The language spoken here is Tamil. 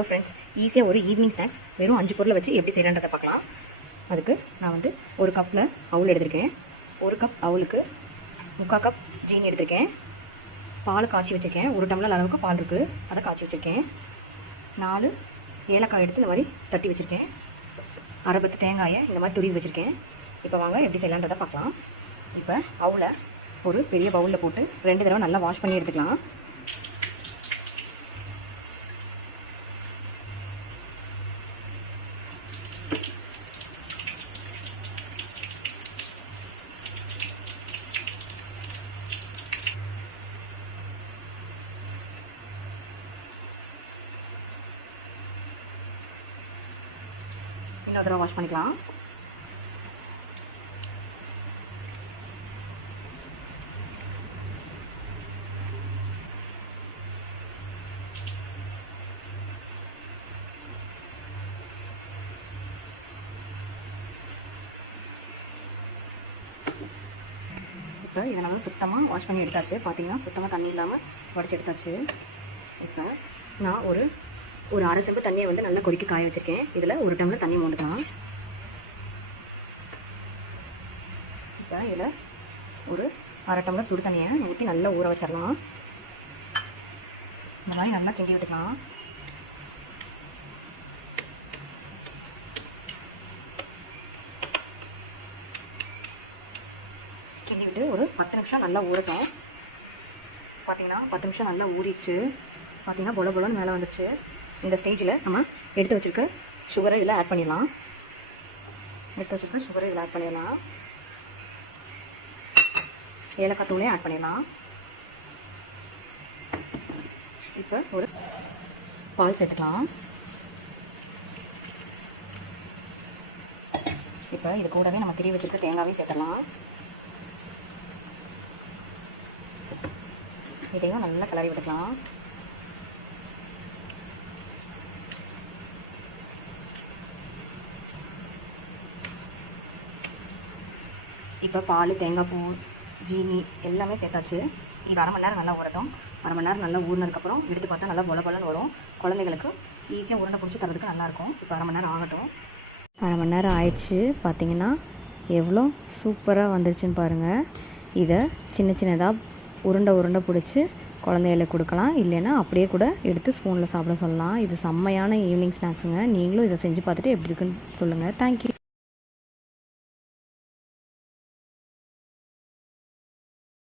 ஹலோ ஃப்ரெண்ட்ஸ் ஈஸியாக ஒரு ஈவினிங் ஸ்நாக்ஸ் வெறும் அஞ்சு பொருளை வச்சு எப்படி செய்யலான்றதை பார்க்கலாம். அதுக்கு நான் வந்து ஒரு கப்பில் அவுல் எடுத்திருக்கேன். ஒரு கப் அவுலுக்கு முக்கால் கப் ஜீனி எடுத்திருக்கேன். பால் காய்ச்சி வச்சுருக்கேன். ஒரு டம்ளர் அளவுக்கு பால் இருக்குது அதை காய்ச்சி வச்சுருக்கேன். நாலு ஏலக்காய் எடுத்து இந்த மாதிரி தட்டி வச்சுருக்கேன். அரைபத்து தேங்காயை இந்த மாதிரி துருவி வச்சுருக்கேன். இப்போ வாங்க எப்படி செய்யலான்றதை பார்க்கலாம். இப்போ அவுலை ஒரு பெரிய பவுலில் போட்டு ரெண்டு தடவை நல்லா வாஷ் பண்ணி எடுத்துக்கலாம். இன்னொரு தடவை வாஷ் பண்ணிக்கலாம். இப்போ இதை நம்ம சுத்தமாக வாஷ் பண்ணி எடுத்தாச்சு. பார்த்தீங்கன்னா சுத்தமாக தண்ணி இல்லாமல் உடச்சி எடுத்தாச்சு. இப்போ நான் ஒரு ஒரு அரை செம்பு தண்ணியை வந்து நல்லா கொதிக்க காய வச்சுருக்கேன். இதில் ஒரு டம்ளர் தண்ணி மூந்துக்கலாம். இப்போ இதில் ஒரு அரை டம்ளர் சுடு தண்ணியை ஊற்றி நல்லா ஊற வச்சிடலாம். இந்த மாதிரி நல்லா கிண்டி விட்டுக்கலாம். கிண்டி விட்டு ஒரு பத்து நிமிஷம் நல்லா ஊறட்டும். பார்த்தீங்கன்னா பத்து நிமிஷம் நல்லா ஊறிடுச்சு. பார்த்தீங்கன்னா பொல பொலன்னு மேலே வந்துருச்சு. இந்த ஸ்டேஜில் நம்ம எடுத்து வச்சுருக்க சுகரை இதில் ஆட் பண்ணிடலாம். எடுத்து வச்சுருக்க சுகரை இதில் ஆட் பண்ணிடலாம். ஏலக்காய் தூளையும் ஆட் பண்ணிடலாம். இப்போ ஒரு பால் சேர்த்துக்கலாம். இப்போ இது கூடவே நம்ம திரி வச்சுருக்க தேங்காயும் சேர்த்துடலாம். இதையும் நல்லா கிளறி விட்டுக்கலாம். இப்போ பால் தேங்காய் பூ ஜீனி எல்லாமே சேர்த்தாச்சு. இது அரை மணி நேரம் நல்லா ஊறட்டும். அரை மணி நேரம் நல்லா ஊறினதுக்கப்புறம் எடுத்து பார்த்தா நல்லா பொல பொலன்னு வரும். குழந்தைகளுக்கு ஈஸியாக உருண்டை பிடிச்சி தரதுக்கு நல்லாயிருக்கும். இப்போ அரை மணி நேரம் ஆகட்டும். அரை மணி நேரம் ஆயிடுச்சு. பார்த்தீங்கன்னா எவ்வளோ சூப்பராக வந்துருச்சுன்னு பாருங்கள் இதை சின்ன சின்னதாக உருண்டை உருண்டை பிடிச்சி குழந்தைகளுக்கு கொடுக்கலாம். இல்லைன்னா அப்படியே கூட எடுத்து ஸ்பூனில் சாப்பிட சொல்லலாம். இது செம்மையான ஈவினிங் ஸ்நாக்ஸுங்க நீங்களும் இதை செஞ்சு பார்த்துட்டு எப்படி இருக்குன்னு சொல்லுங்கள் தேங்க்யூ